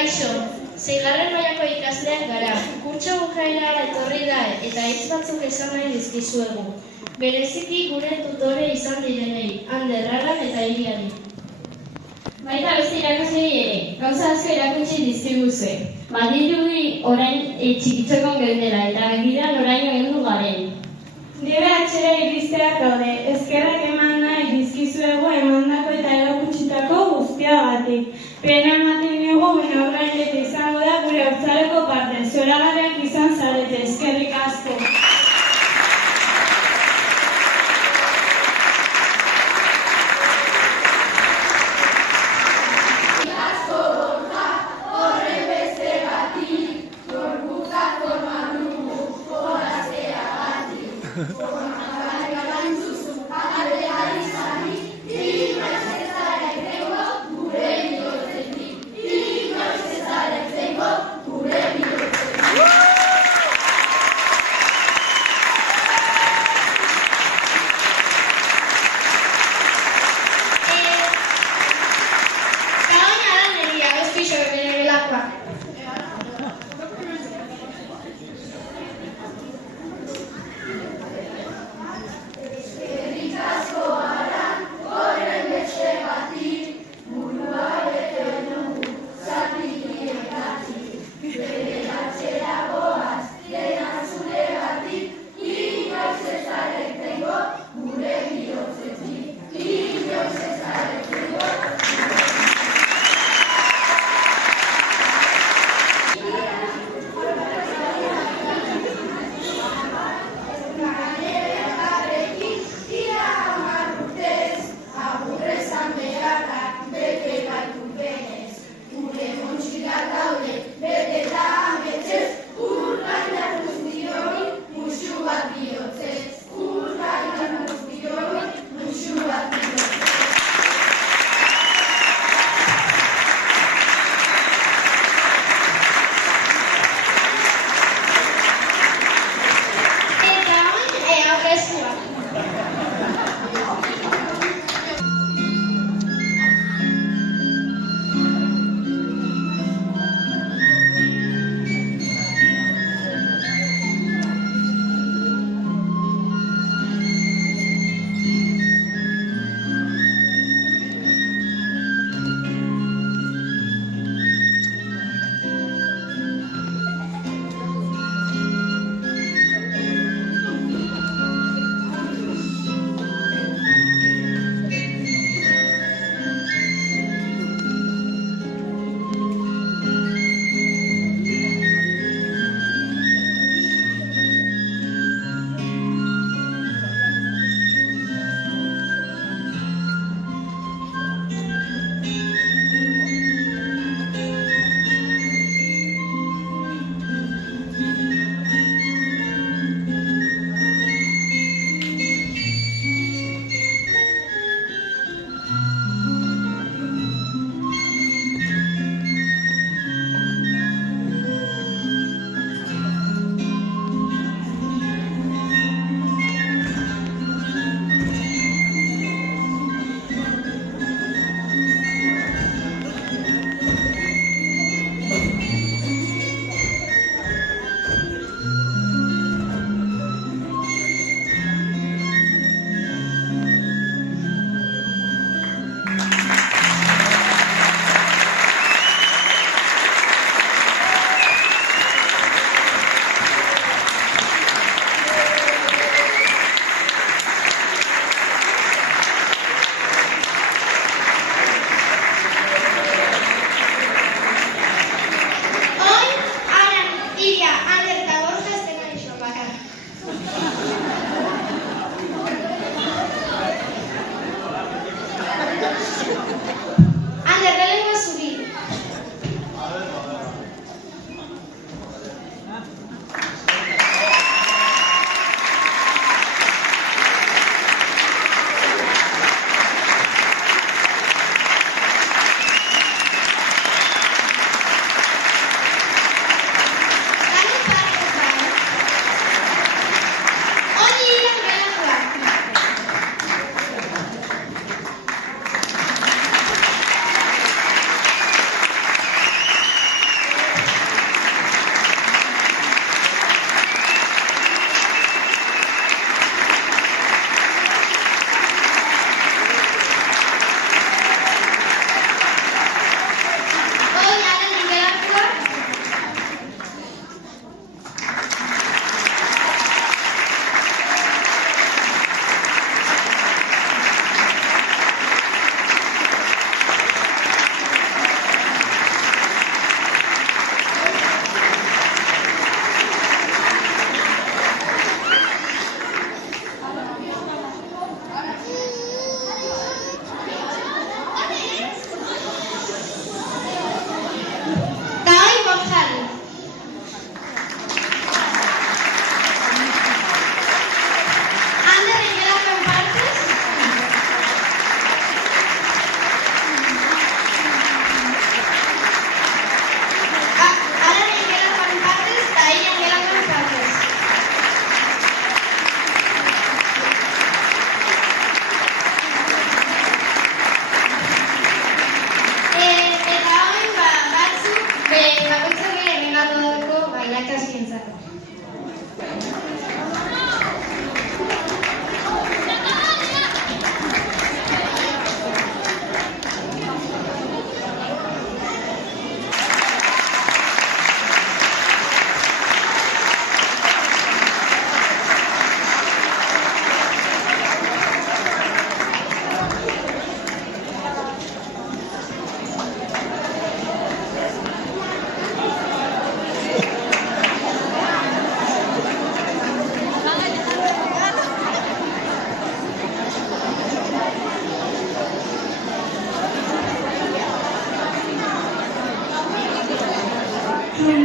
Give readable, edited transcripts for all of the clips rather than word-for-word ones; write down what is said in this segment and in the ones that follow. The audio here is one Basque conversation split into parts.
Kaixo, 6. mailako ikasleak gara. Kurtso bukaerara etorri da eta hitz batzuk esan nahi dizkizuegu. Bereziki gure tutore izan direnei, Ander, Raran eta Iriari. Baita beste irakaslei ere, gauza asko erakutsi dizkiguzue. Badirudi orain txikitzekon geundela eta begira noraino heldu garen. Nire atxera iristeak daude, eskerrak eman nahi dizkizuegu emandako eta erakutsitako guztiagatik. Pena ematen dugu aurrean izango da gure haurtzaroko parte. Zoragarriak izan zarete, eskerrik asko.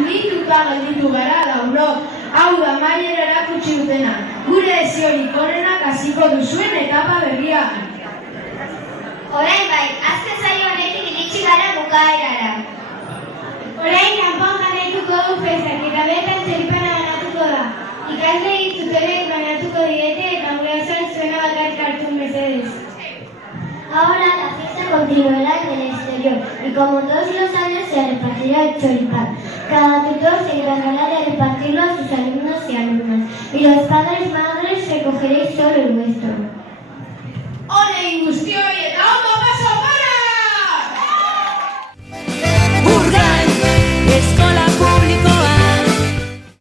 urdinduta gelditu gara launok, hau da amaiera erakutsi dutena. Gure desiorik onenak hasiko duzuen etapa berria. Orain bai, azken saio honekin iritsi gara bukaerara. Orain lanpan jarraituko du festak eta bertan txeripana banatuko da. Ikasleei tutoreek banatuko diete eta gurasoen zuena bakarrik hartu mesedez. Ahora la fiesta continuará en el exterior y como todos los años se repartirá el choripán. Cada tutor se encargará de repartirlo a sus alumnos y alumnas y los padres y madres recogeréis solo el vuestro.